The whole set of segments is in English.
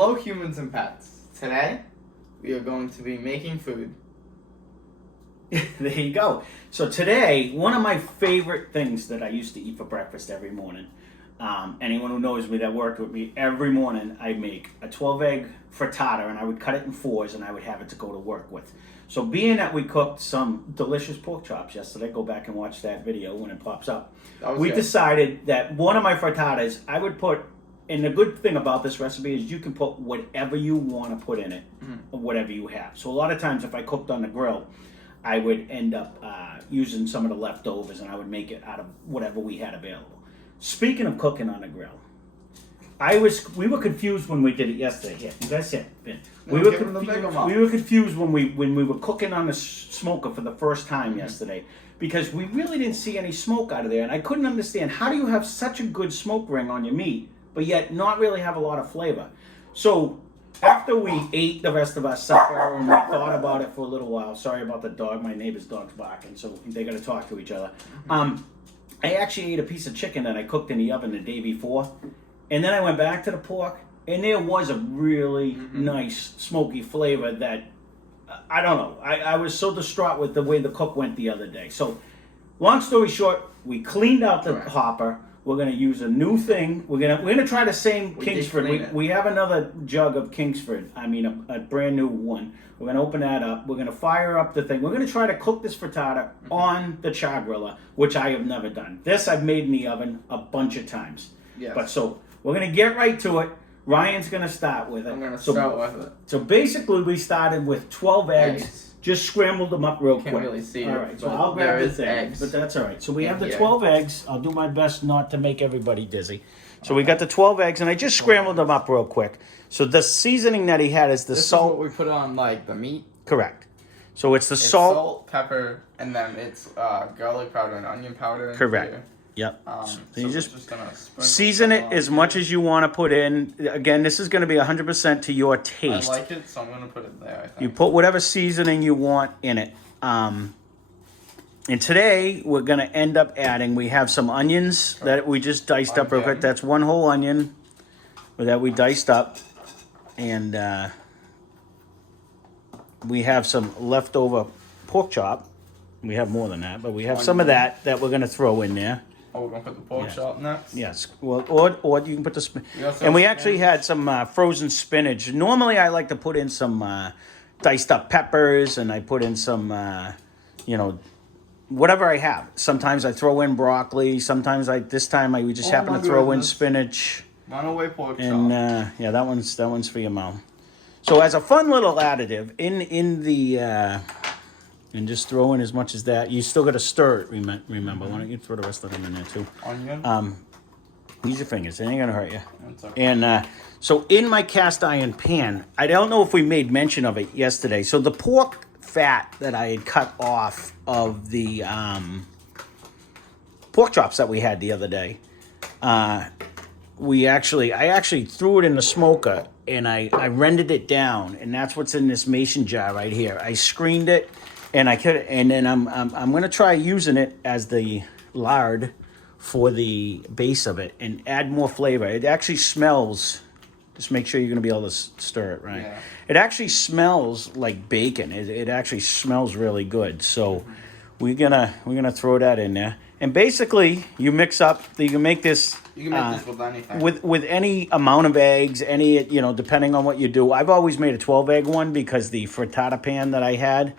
Hello, humans and pets. Today, we are going to be making food. There you go. So today, one of my favorite things that I used to eat for breakfast every morning, anyone who knows me that worked with me, every morning I'd make a 12-egg frittata, and I would cut it in fours, and I would have it to go to work with. So being that we cooked some delicious pork chops yesterday, go back and watch that video when it pops up. We decided that one of my frittatas, I would put, and the good thing about this recipe is you can put whatever you want to put in it, or whatever you have. So a lot of times if I cooked on the grill, I would end up using some of the leftovers, and I would make it out of whatever we had available. Speaking of cooking on the grill, we were confused when we did it yesterday. Here, you guys see it. We were confused when we were cooking on the smoker for the first time yesterday, because we really didn't see any smoke out of there, and I couldn't understand, how do you have such a good smoke ring on your meat but yet not really have a lot of flavor? So after we ate the rest of our supper and we thought about it for a little while, sorry about the dog, my neighbor's dog's barking, so they got to talk to each other. I actually ate a piece of chicken that I cooked in the oven the day before, and then I went back to the pork, and there was a really nice smoky flavor that, I don't know, I was so distraught with the way the cook went the other day. So long story short, we cleaned out the hopper. We're gonna use a new thing. We're gonna try the same Kingsford. We have another jug of Kingsford. I mean a brand new one. We're gonna open that up. We're gonna fire up the thing. We're gonna try to cook this frittata on the Char-Griller, which I have never done. This I've made in the oven a bunch of times. Yes. But so we're gonna get right to it. Ryan's gonna start with it. I'm gonna start with it. So basically, we started with 12 eggs. Just scrambled them up real quick. Can't really see it. All right, so I'll grab the thing, but that's all right. So we have the 12 eggs. I'll do my best not to make everybody dizzy. So we got the 12 eggs, and I just scrambled them up real quick. So the seasoning that he had is the salt. Is what we put on, like, the meat? Correct. So it's the salt, pepper, and then it's garlic powder and onion powder. Correct. Yep. So you just gonna season it as much as you want to put in. Again, this is going to be 100% to your taste. I like it, so I'm going to put it there, I think. You put whatever seasoning you want in it. And today, we're going to end up adding, we have some onions that we just diced up real quick. That's one whole onion that we diced up. And we have some leftover pork chop. We have more than that, but we have some of that we're going to throw in there. Oh, we're going to put the pork chop next? Yes. Well, or you can put the and we actually had some frozen spinach. Normally, I like to put in some diced up peppers, and I put in some, whatever I have. Sometimes I throw in broccoli. Sometimes this time we just happen to throw in spinach. Runaway pork chop. And yeah, that one's for your mom. So as a fun little additive in the. And just throw in as much as that. You still got to stir it, remember. Why don't you throw the rest of them in there, too? Onion? Use your fingers. It ain't going to hurt you. Okay. And so in my cast iron pan, I don't know if we made mention of it yesterday. So the pork fat that I had cut off of the pork chops that we had the other day, I actually threw it in the smoker, and I rendered it down. And that's what's in this mason jar right here. I screened it. And then I'm gonna try using it as the lard for the base of it and add more flavor. It actually smells. Just make sure you're gonna be able to stir it right. Yeah. It actually smells like bacon. It actually smells really good. So we're gonna throw that in there. And basically, you mix up. You can make this. You can make this with anything. With any amount of eggs, depending on what you do. I've always made a 12-egg one because the frittata pan that I had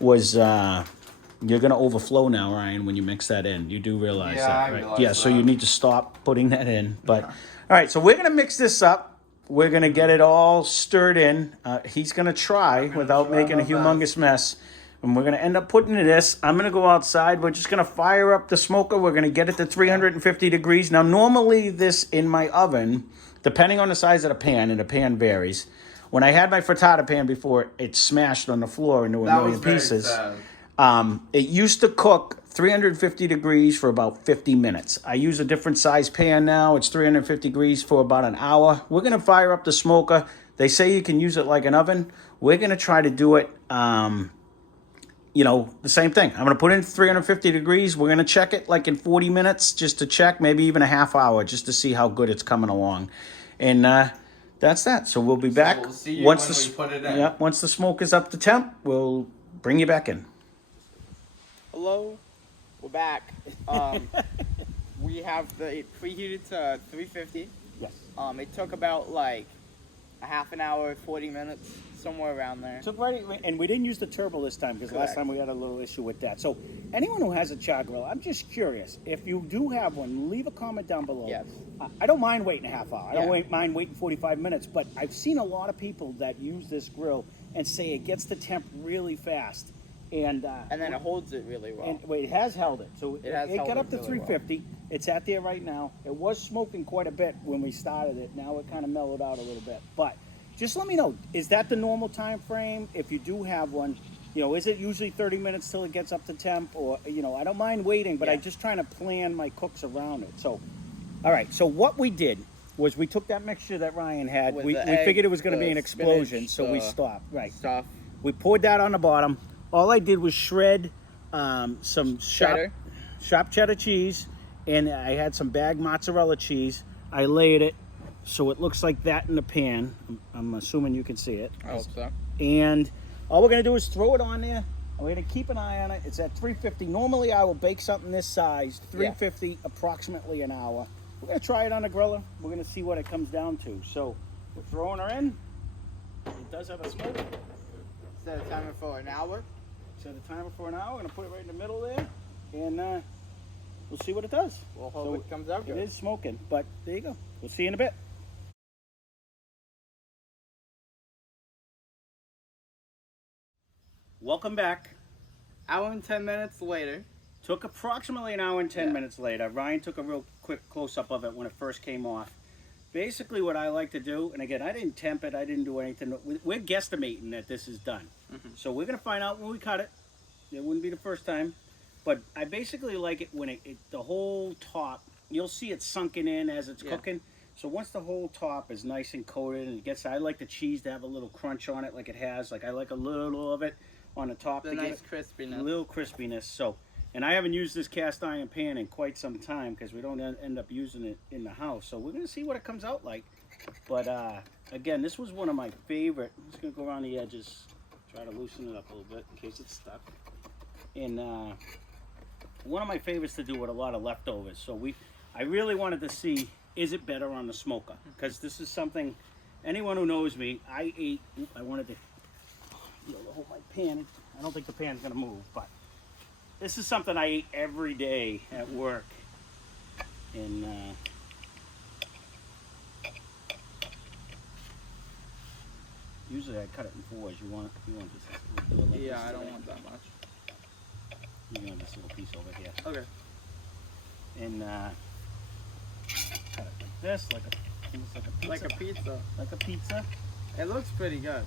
was you're gonna overflow now, Ryan, when you mix that in. You do realize that, right? Yeah, so you need to stop putting that in. But all right, so we're gonna mix this up. We're gonna get it all stirred in. He's gonna try without making a humongous mess. And we're gonna end up putting this. I'm gonna go outside. We're just gonna fire up the smoker. We're gonna get it to 350 degrees. Now, normally this in my oven, depending on the size of the pan, and the pan varies. When I had my frittata pan before, it smashed on the floor into a million pieces. It used to cook 350 degrees for about 50 minutes. I use a different size pan now. It's 350 degrees for about an hour. We're going to fire up the smoker. They say you can use it like an oven. We're going to try to do it, the same thing. I'm going to put it in 350 degrees. We're going to check it like in 40 minutes just to check, maybe even a half hour just to see how good it's coming along. And that's that. So we'll be So back we'll see you once when the we put it in. yeah, once the smoke is up to temp. We'll bring you back in. Hello, we're back. We have it preheated to 350. Yes. It took about like a half an hour, 40 minutes, somewhere around there. So and we didn't use the turbo this time because last time we had a little issue with that. So anyone who has a Char-Griller, I'm just curious. If you do have one, leave a comment down below. Yes. I don't mind waiting a half hour. I Yeah. don't mind waiting 45 minutes, but I've seen a lot of people that use this grill and say it gets the temp really fast. And then it holds it really well. And wait, it has held it. So it held got it up to really 350. It's at there right now. It was smoking quite a bit when we started it. Now it kind of mellowed out a little bit. But just let me know, is that the normal time frame? If you do have one, is it usually 30 minutes till it gets up to temp? Or, I don't mind waiting, but I'm just trying to plan my cooks around it. So, all right. So what we did was we took that mixture that Ryan had. We figured it was going to be an explosion, so we stopped. Right. Stuff. We poured that on the bottom. All I did was shred some sharp cheddar cheese, and I had some bagged mozzarella cheese. I laid it so it looks like that in the pan. I'm assuming you can see it. I hope so. And all we're going to do is throw it on there. We're going to keep an eye on it. It's at 350. Normally, I will bake something this size, 350, approximately an hour. We're going to try it on a griller. We're going to see what it comes down to. So we're throwing her in. It does have a smoke. Set a timer for an hour. Set a timer for an hour. I'm going to put it right in the middle there. And we'll see what it does. We'll hope it comes out good. It is smoking, but there you go. We'll see you in a bit. Welcome back. Hour and 10 minutes later. Took approximately an hour and 10 minutes later. Ryan took a real quick close-up of it when it first came off. Basically what I like to do, and again, I didn't temp it, I didn't do anything. We're guesstimating that this is done. So we're going to find out when we cut it. It wouldn't be the first time. But I basically like it when the whole top, you'll see it sunken in as it's cooking. So once the whole top is nice and coated and it gets, I like the cheese to have a little crunch on it like it has. Like I like a little of it on the top. The to nice get crispiness. A little crispiness. So, and I haven't used this cast iron pan in quite some time because we don't end up using it in the house. So we're going to see what it comes out like. But again, this was one of my favorite. I'm just going to go around the edges, try to loosen it up a little bit in case it's stuck. And one of my favorites to do with a lot of leftovers. So I really wanted to see, is it better on the smoker? Because this is something, anyone who knows me, I wanted to hold my pan. I don't think the pan's going to move, but this is something I eat every day at work. And usually I cut it in fours. You want just do it like this I don't today. want that much. You can have this little piece over here. Okay. And cut it like this, almost like a pizza. Like a pizza. Like a pizza. It looks pretty good.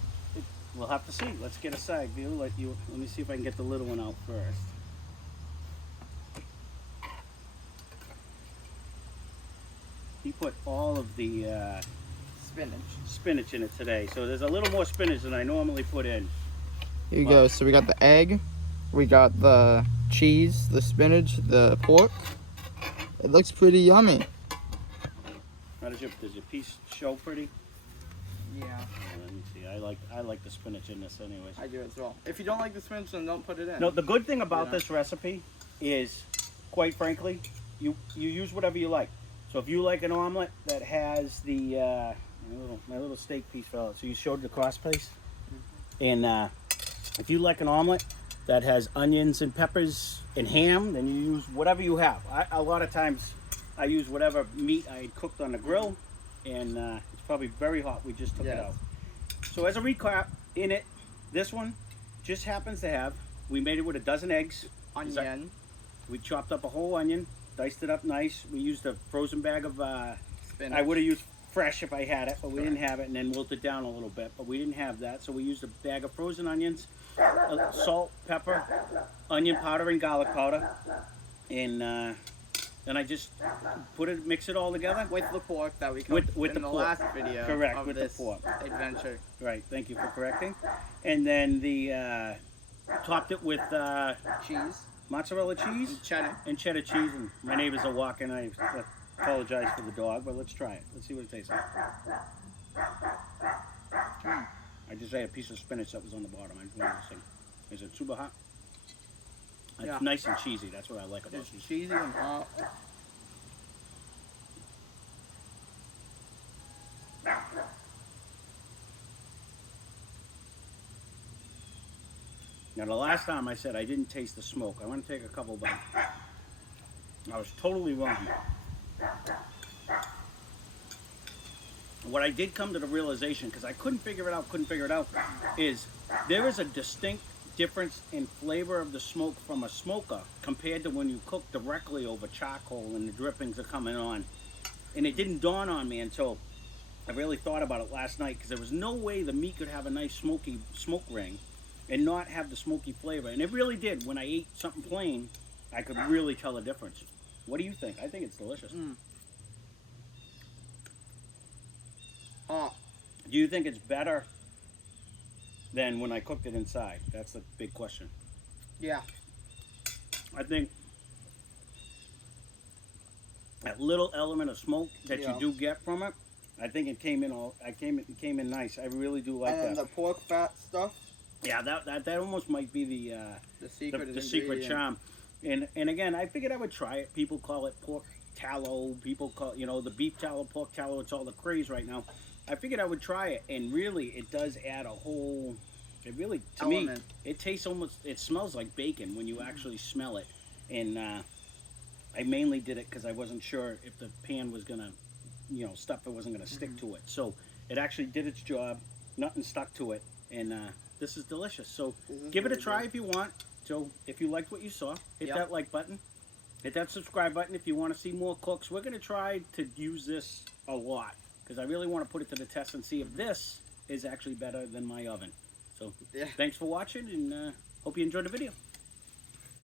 We'll have to see. Let's get a side view. Let me see if I can get the little one out first. He put all of the spinach in it today, so there's a little more spinach than I normally put in. Here you go. So we got the egg, we got the cheese, the spinach, the pork. It looks pretty yummy. How does your piece show pretty? Yeah. Let me see. I like the spinach in this anyways. I do as well. If you don't like the spinach, then don't put it in. No, the good thing about this recipe is, quite frankly, you use whatever you like. So if you like an omelet that has the my little steak piece fell out. So you showed the cross piece, and if you like an omelet that has onions and peppers and ham, then you use whatever you have. A lot of times I use whatever meat I cooked on the grill, and it's probably very hot. We just took it out. So as a recap, in it, this one just happens to have, we made it with a dozen eggs. Onion. We chopped up a whole onion, diced it up nice. We used a frozen bag of Spinach. I would have used fresh if I had it, but we didn't have it, and then wilted down a little bit, but we didn't have that, so we used a bag of frozen onions, salt, pepper, onion powder, and garlic powder, and then I just mix it all together. With the pork that we cooked with in the the pork. last video. Correct, of with this the pork. adventure. Right, thank you for correcting. And then the topped it with Cheese. mozzarella cheese And cheddar. cheese. And my neighbors are walking. I apologize for the dog, but let's try it. Let's see what it tastes like. I just ate a piece of spinach that was on the bottom. I just wanted to see. Is it super hot? It's Yeah. nice and cheesy. That's what I like about It's these. cheesy and hot. Now, the last time I said I didn't taste the smoke, I want to take a couple bites. I was totally wrong. What I did come to the realization, because I couldn't figure it out, is there is a distinct difference in flavor of the smoke from a smoker compared to when you cook directly over charcoal and the drippings are coming on. And it didn't dawn on me until I really thought about it last night, because there was no way the meat could have a nice smoky smoke ring and not have the smoky flavor. And it really did. When I ate something plain, I could really tell the difference. What do you think? I think it's delicious. Hot. Do you think it's better than when I cooked it inside? That's the big question. Yeah. I think that little element of smoke that you do get from it, I think it came in it came in nice. I really do like and then that. the pork fat stuff. Yeah, that almost might be the secret ingredient. charm. And again, I figured I would try it. People call it pork tallow. People call the beef tallow, pork tallow. It's all the craze right now. I figured I would try it, and really, it does add a whole. It really, to element. me, it tastes almost. It smells like bacon when you actually smell it. And I mainly did it because I wasn't sure if the pan was gonna, stuff it wasn't gonna stick to it. So it actually did its job. Nothing stuck to it, and this is delicious. So give it a try if you want. So if you liked what you saw, hit that like button. Hit that subscribe button if you want to see more cooks. We're going to try to use this a lot because I really want to put it to the test and see if this is actually better than my oven. So thanks for watching, and hope you enjoyed the video.